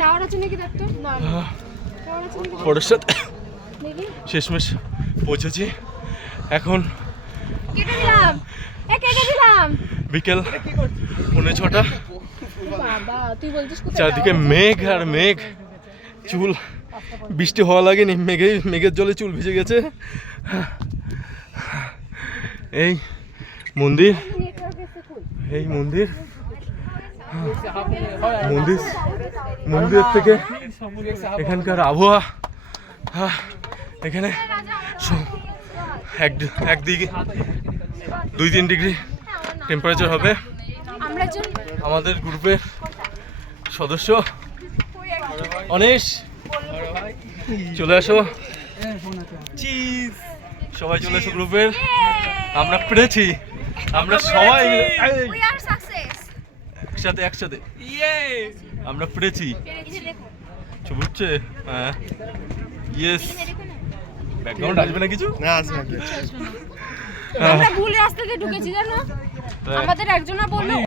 Tower আছে নাকি দেখতো? না ওর সাথে শেষমেশ পৌঁছেছি। এখন কেটে দিলাম, কেটে দিলাম। বিকেল 6:45। বাবা তুই বলছিস কোথায়? চারদিকে মেঘ আর মেঘ, চুল বৃষ্টি হওয়া লাগেনি, মেঘের জলে চুল ভিজে গেছে। এই মন্দির, এই মন্দির, মন্দির থেকে এখানকার আবহাওয়া, এখানে একদিকে 2-3 ডিগ্রি টেম্পারেচার হবে। আমাদের গ্রুপের সদস্য অনিশ, চলে আসো, সবাই চলে এসো গ্রুপের। আমরা পেরেছি, আমরা সবাই একসাথে আমরা পেরেছি। বুঝছে? হ্যাঁ, ইয়েস। ব্যাকগ্রাউন্ড আসবে না কিছু? না আসবে না। আমরা ভুলে আসতে ঢুকেছি জানো, আমাদের একজনা বললো